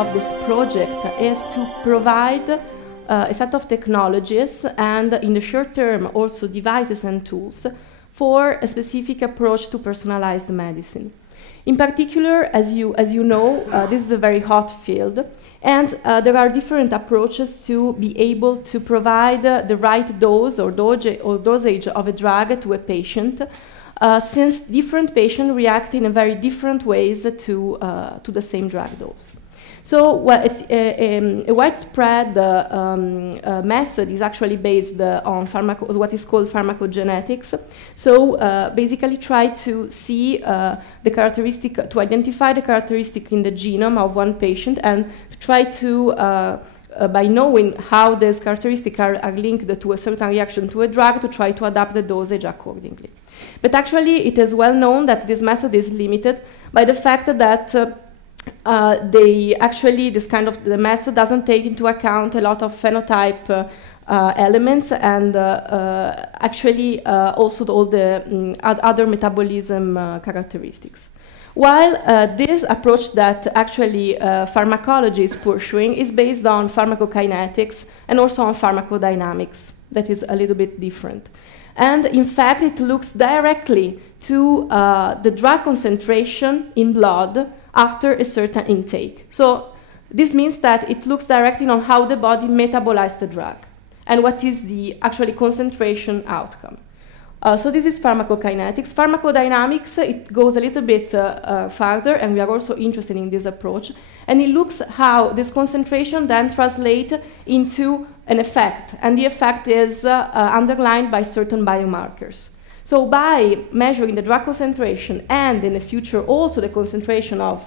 of this project is to provide a set of technologies and, in the short term, also devices and tools for a specific approach to personalized medicine. In particular, as you know, this is a very hot field, and there are different approaches to be able to provide the right dose or dosage of a drug to a patient, since different patients react in a very different ways to the same drug dose. So a widespread method is actually based on what is called pharmacogenetics. So basically try to see the characteristic, to identify the characteristic in the genome of one patient, and try to, by knowing how these characteristics are linked to a certain reaction to a drug, to try to adapt the dosage accordingly. But actually it is well known that this method is limited by the fact that the method doesn't take into account a lot of phenotype elements, and actually also all the other metabolism characteristics. While this approach that actually pharmacology is pursuing is based on pharmacokinetics and also on pharmacodynamics, that is a little bit different. And in fact, it looks directly to the drug concentration in blood after a certain intake. So this means that it looks directly on how the body metabolizes the drug and what is the actually concentration outcome. So this is pharmacokinetics. Pharmacodynamics, it goes a little bit farther, and we are also interested in this approach. And it looks how this concentration then translates into an effect, and the effect is underlined by certain biomarkers. So by measuring the drug concentration and in the future also the concentration of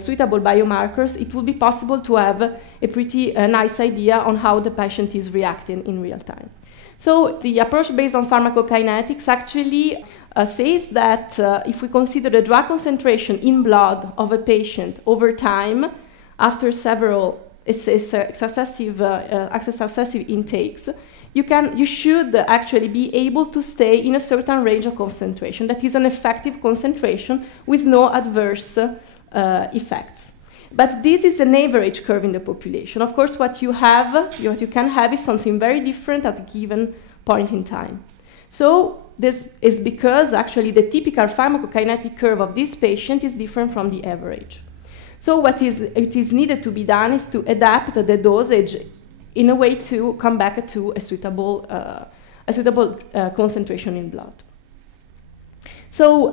suitable biomarkers, it will be possible to have a pretty nice idea on how the patient is reacting in real time. So the approach based on pharmacokinetics actually says that if we consider the drug concentration in blood of a patient over time, after several successive intakes, you should actually be able to stay in a certain range of concentration. That is an effective concentration with no adverse effects. But this is an average curve in the population. Of course, what you can have is something very different at a given point in time. So this is because actually the typical pharmacokinetic curve of this patient is different from the average. So what is needed to be done is to adapt the dosage in a way to come back to a suitable concentration in blood. So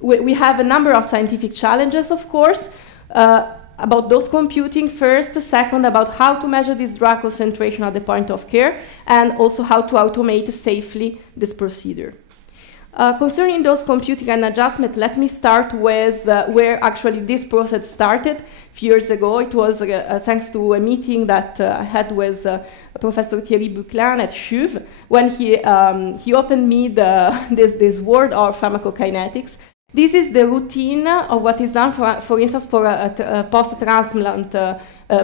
we have a number of scientific challenges, of course, about dose computing first, second about how to measure this drug concentration at the point of care, and also how to automate safely this procedure. Concerning dose computing and adjustment, let me start with where actually this process started. A few years ago, it was thanks to a meeting that I had with Professor Thierry Buclin at CHUV, when he opened me this world of pharmacokinetics. This is the routine of what is done, for instance, for a post-transplant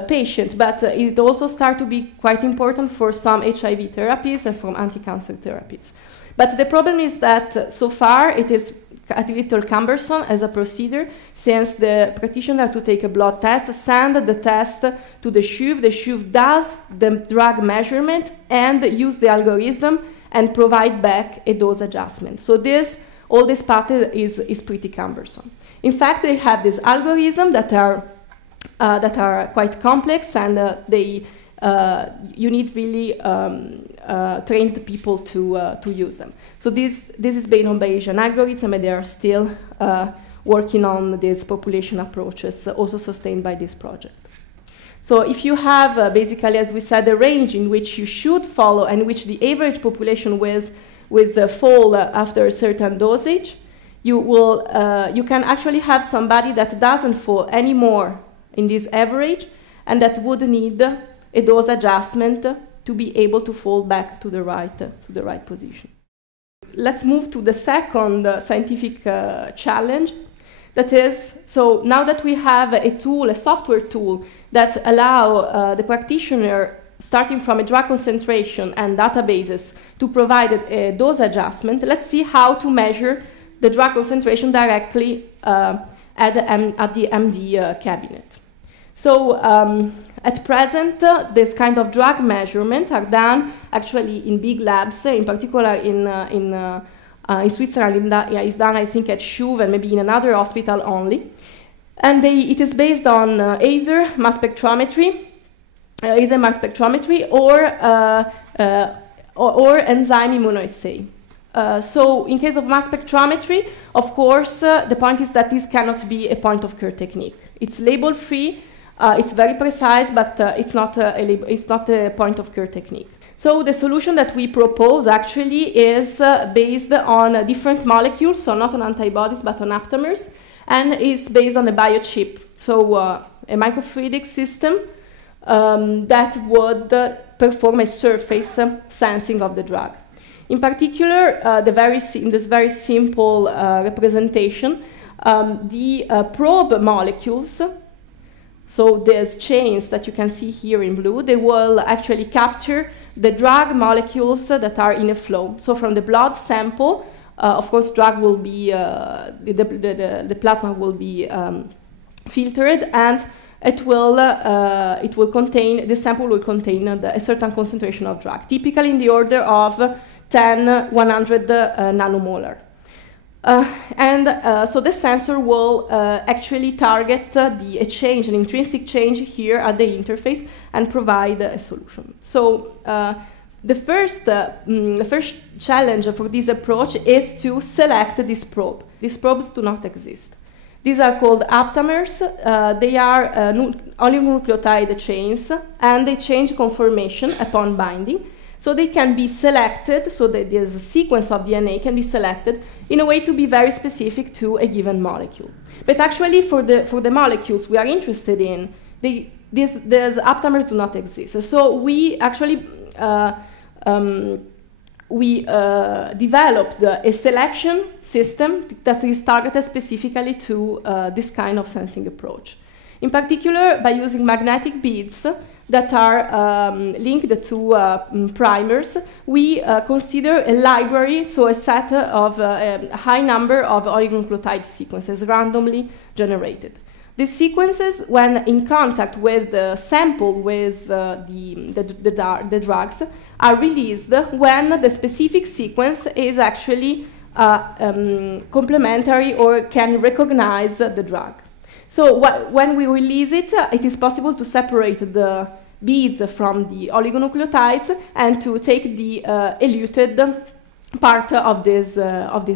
patient, but it also starts to be quite important for some HIV therapies and from anti-cancer therapies. But the problem is that so far it is a little cumbersome as a procedure, since the practitioner has to take a blood test, send the test to the CHUV. The CHUV does the drug measurement and use the algorithm and provide back a dose adjustment. So all this part is pretty cumbersome. In fact, they have this algorithm that are quite complex, and you need really trained people to use them. So this is based on Bayesian algorithm, and they are still working on these population approaches, also sustained by this project. So if you have basically, as we said, a range in which you should follow and which the average population with fall after a certain dosage, you can actually have somebody that doesn't fall anymore in this average, and that would need a dose adjustment to be able to fall back to the right position. Let's move to the second scientific challenge. That is, so now that we have a tool, a software tool that allow the practitioner, starting from a drug concentration and databases, to provide a dose adjustment, let's see how to measure the drug concentration directly at the MD cabinet. So at present, this kind of drug measurement are done actually in big labs, in particular in Switzerland. It's done, I think, at CHUV and maybe in another hospital only. And it is based on either mass spectrometry or enzyme immunoassay. So in case of mass spectrometry, of course, the point is that this cannot be a point-of-care technique. It's label-free, it's very precise, but it's not a point-of-care technique. So the solution that we propose actually is based on different molecules, so not on antibodies, but on aptamers, and is based on a biochip, so a microfluidic system that would perform a surface sensing of the drug. In particular, in this very simple representation, the probe molecules, so there's chains that you can see here in blue, they will actually capture the drug molecules that are in a flow. So from the blood sample, of course, drug will be, the plasma will be filtered, and it will contain, the sample will contain a certain concentration of drug, typically in the order of 100 nanomolar. So the sensor will actually target a change, an intrinsic change here at the interface, and provide a solution. So the first challenge for this approach is to select this probe. These probes do not exist. These are called aptamers. They are oligonucleotide chains, and they change conformation upon binding. So they can be selected, so that there's a sequence of DNA can be selected in a way to be very specific to a given molecule. But actually, for the molecules we are interested in, these aptamers do not exist. So we actually developed a selection system that is targeted specifically to this kind of sensing approach. In particular, by using magnetic beads that are linked to primers, we consider a library, so a set of a high number of oligonucleotide sequences randomly generated. These sequences, when in contact with the sample with the drugs, are released when the specific sequence is actually complementary or can recognize the drug. So when we release it, it is possible to separate the beads from the oligonucleotides and to take the eluted part of this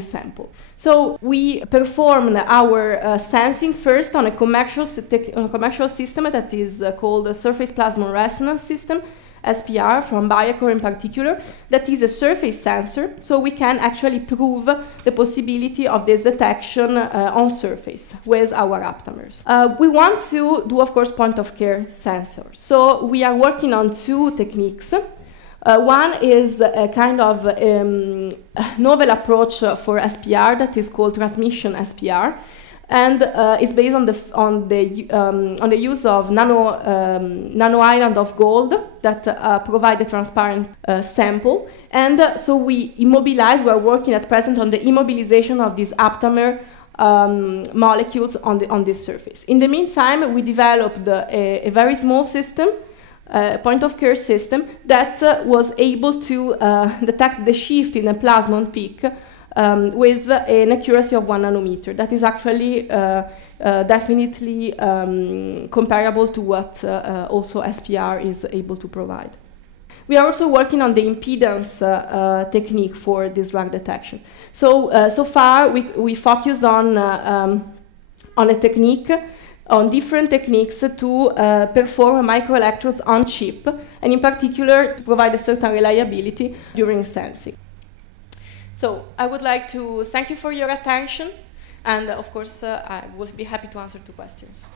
sample. So we performed our sensing first on a commercial system that is called a surface plasmon resonance system, SPR, from Biocor in particular, that is a surface sensor, so we can actually prove the possibility of this detection on surface with our aptamers. We want to do, of course, point-of-care sensors. So we are working on two techniques. One is a kind of novel approach for SPR that is called transmission SPR, and is based on the use of nano island of gold that provide a transparent sample. And so we are working at present on the immobilization of these aptamer molecules on this surface. In the meantime, we developed a very small system, point-of-care system that was able to detect the shift in a plasmon peak with an accuracy of 1 nanometer. That is actually definitely comparable to what also SPR is able to provide. We are also working on the impedance technique for this drug detection. So, so far we focused on a technique, on different techniques to perform microelectrodes on chip, and in particular to provide a certain reliability during sensing. So I would like to thank you for your attention, and of course I will be happy to answer to questions.